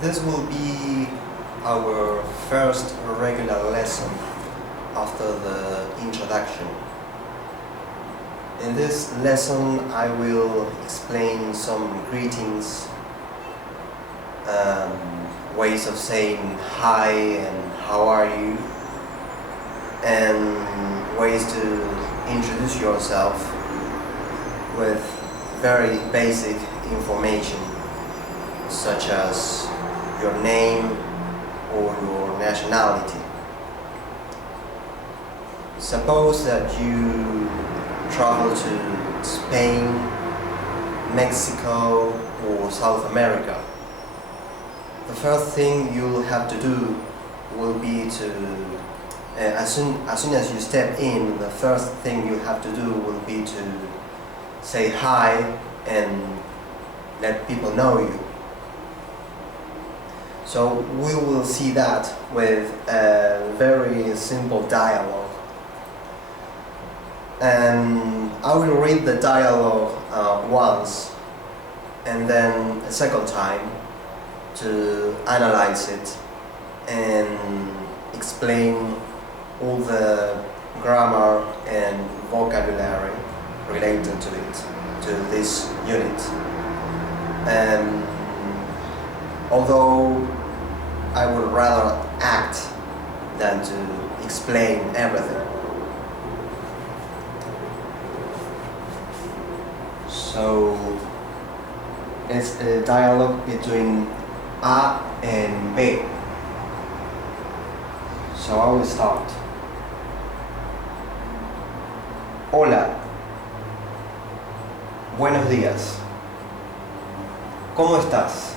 This will be our first regular lesson after the introduction. In this lesson, I will explain some greetings, ways of saying hi and how are you, and ways to introduce yourself with very basic information such as your name or your nationality. Suppose that you travel to Spain, Mexico or South America. The first thing you'll have to do will be to, as soon as you step in, the first thing you have to do will be to say hi and let people know you. So we will see that with a very simple dialogue. And I will read the dialogue once and then a second time to analyze it and explain all the grammar and vocabulary related to it, to this unit. And although I would rather act than to explain everything. So it's a dialogue between A and B. So I will start. Hola. Buenos días. ¿Cómo estás?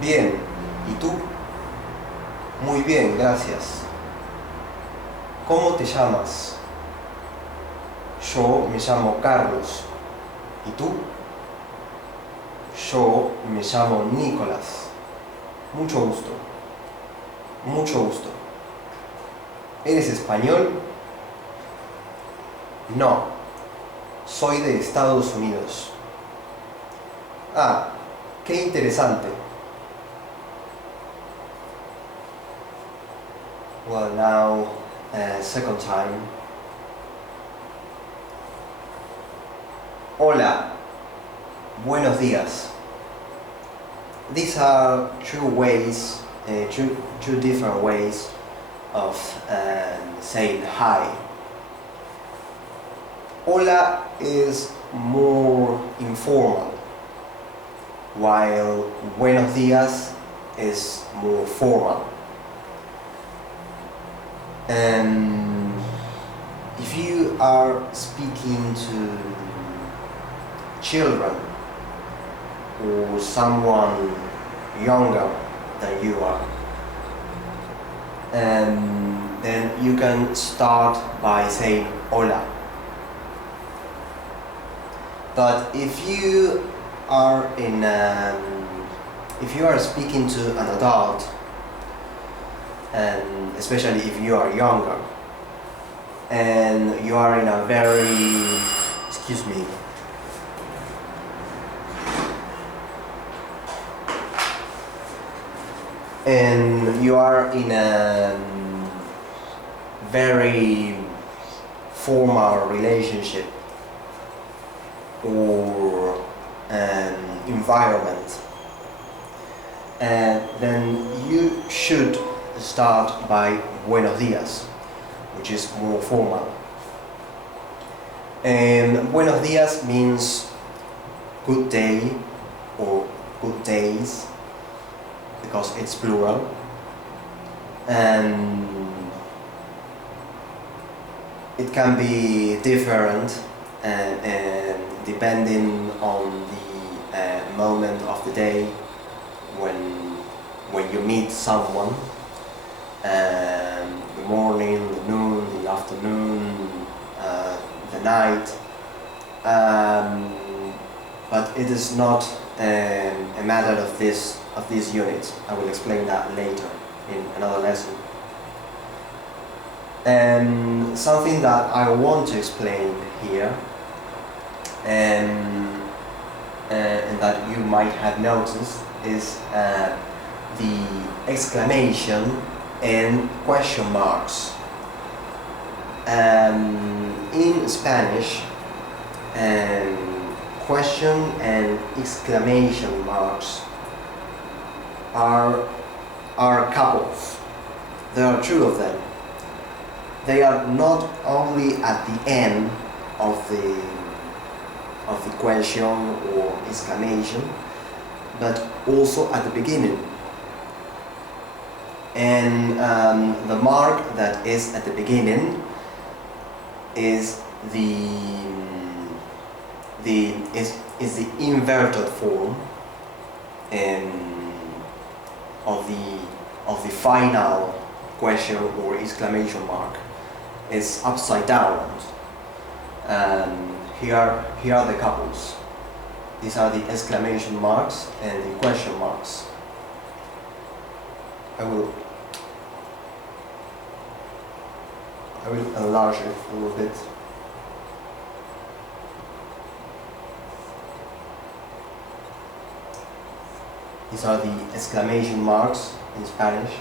Bien. ¿Y tú? Muy bien, gracias. ¿Cómo te llamas? Yo me llamo Carlos. ¿Y tú? Yo me llamo Nicolás. Mucho gusto. Mucho gusto. ¿Eres español? No. Soy de Estados Unidos. Ah, qué interesante. Well, now, second time. Hola. Buenos días. These are two ways, two different ways of saying hi. Hola is more informal, while buenos días is more formal. And if you are speaking to children or someone younger than you are, and then you can start by saying hola. But if you are speaking to an adult, and especially if you are younger, and you are in a very, excuse me, and you are in a very formal relationship or an environment, and then you should start by buenos días, which is more formal. And buenos días means good day or good days, because it's plural. And it can be different and depending on the moment of the day when you meet someone. The morning, the noon, the afternoon, the night, but it is not a matter of this unit. I will explain that later in another lesson. And something that I want to explain here and that you might have noticed is the exclamation and question marks. In Spanish, question and exclamation marks are couples. There are two of them. They are not only at the end of the question or exclamation, but also at the beginning. And the mark that is at the beginning is the inverted form of the final question or exclamation mark. Is upside down. Here are the couples. These are the exclamation marks and the question marks. I will enlarge it a little bit. These are the exclamation marks in Spanish.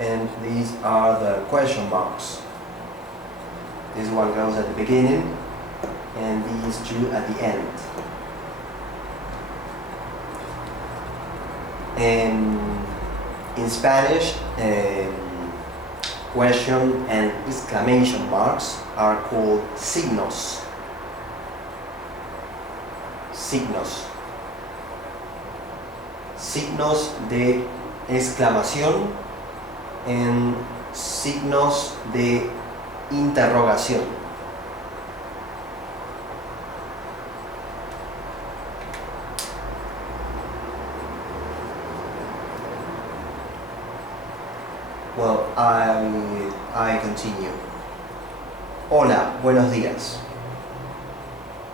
And these are the question marks. This one goes at the beginning and these two at the end. And in Spanish, question and exclamation marks are called signos. Signos. Signos de exclamación en signos de interrogación. Well, I continue. Hola, buenos días.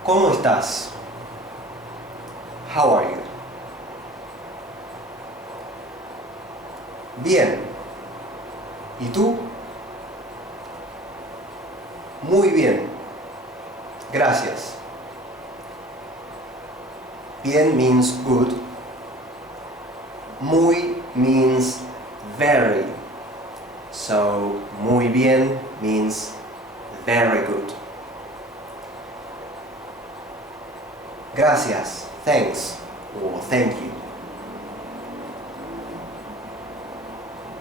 ¿Cómo estás? How are you? Bien. ¿Y tú? Muy bien. Gracias. Bien means good. Muy means very. So, muy bien means very good. Gracias, thanks, or thank you.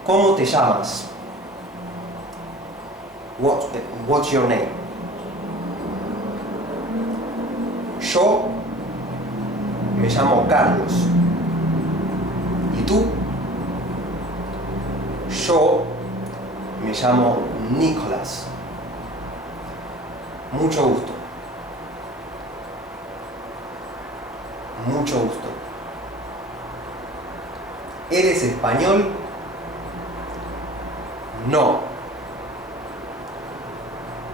¿Cómo te llamas? What's your name? Yo me llamo Carlos. ¿Y tú? Yo me llamo Nicolás. Mucho gusto. Mucho gusto. ¿Eres español? No.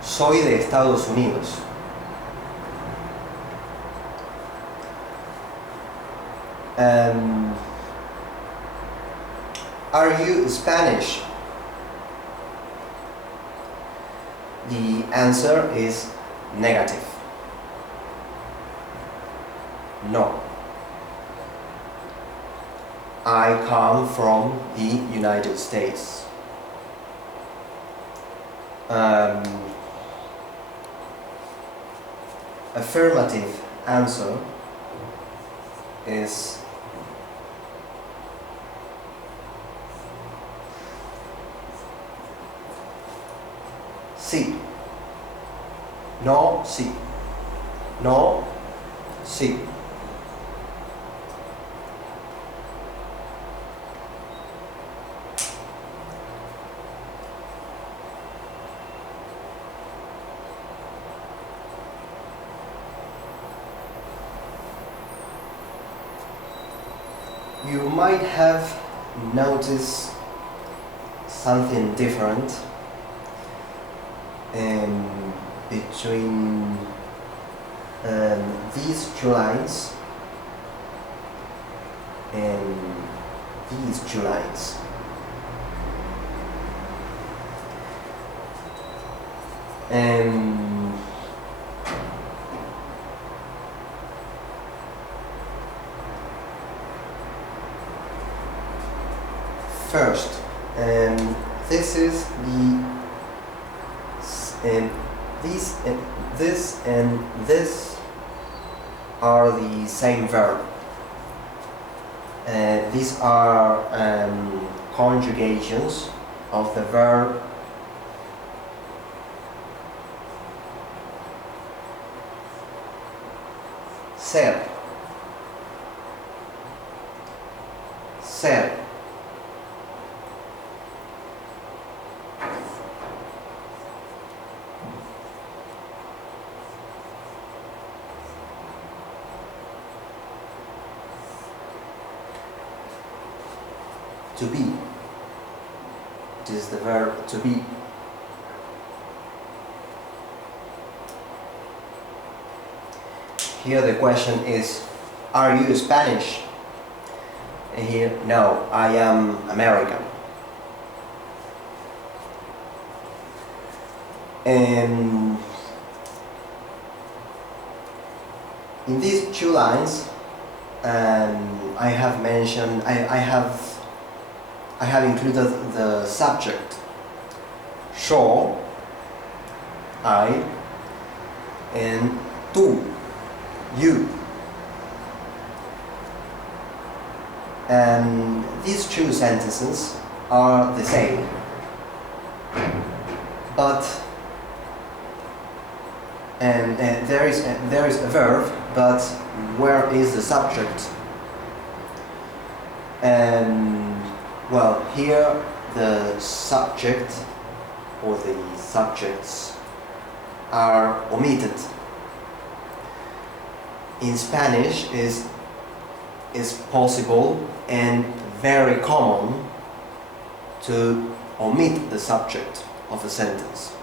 Soy de Estados Unidos. Are you Spanish? The answer is negative. No. I come from the United States. Affirmative answer is sí. No, sí. No, sí. You might have noticed something different between these two lines and these two lines. Um, First, this is the this and this are the same verb. These are conjugations of the verb ser. Ser. To be. This is the verb to be. Here the question is, are you Spanish? And here, no, I am American. And in these two lines, I have mentioned, I have included the subject, yo, I, and tú, you. And these two sentences are the same, but there is a verb, but where is the subject? Well, here the subject or the subjects are omitted. In Spanish is possible and very common to omit the subject of a sentence.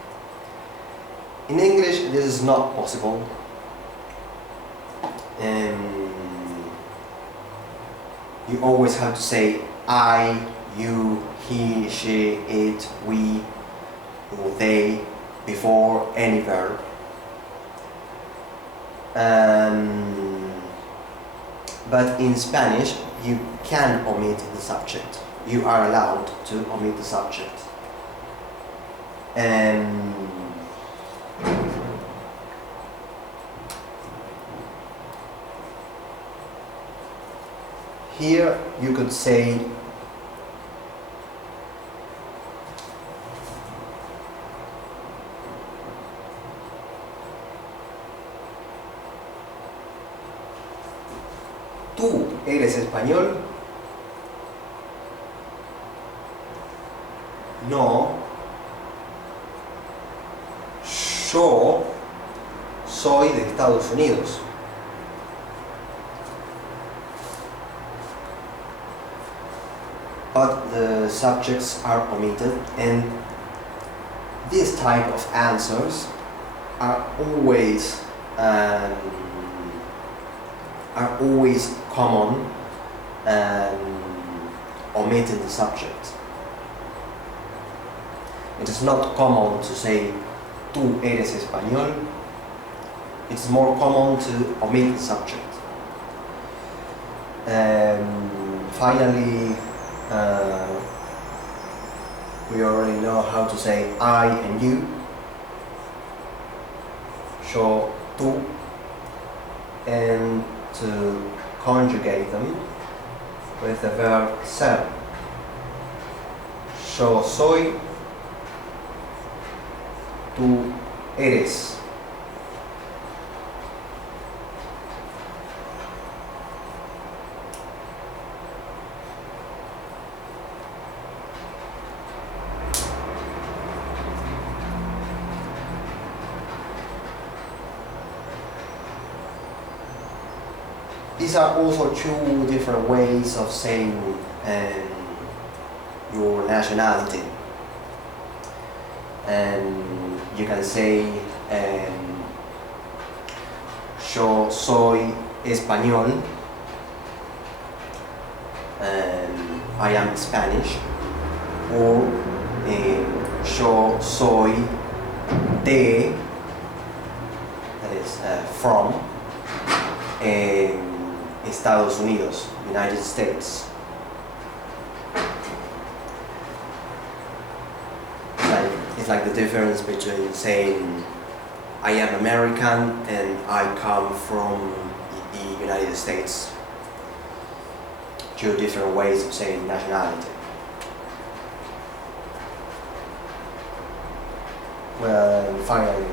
In English this is not possible. You always have to say I, you, he, she, it, we, or they before any verb. But in Spanish you can omit the subject. You are allowed to omit the subject. Here you could say ¿tú eres español? No. Yo soy de Estados Unidos. But the subjects are omitted, and this type of answers are always common omitting the subject. It is not common to say tú eres español. It's more common to omit the subject. Finally, we already know how to say I and you, yo, tú, and to conjugate them with the verb ser. Yo soy, tú eres. These are also two different ways of saying your nationality. And you can say yo soy español, I am Spanish, or yo soy de, that is from, Estados Unidos, United States. It's like the difference between saying I am American and I come from the United States. Two different ways of saying nationality. Well, finally.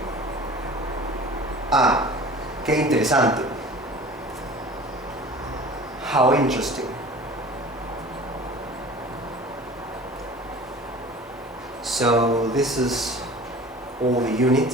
Ah, qué interesante. How interesting. So this is all the unit.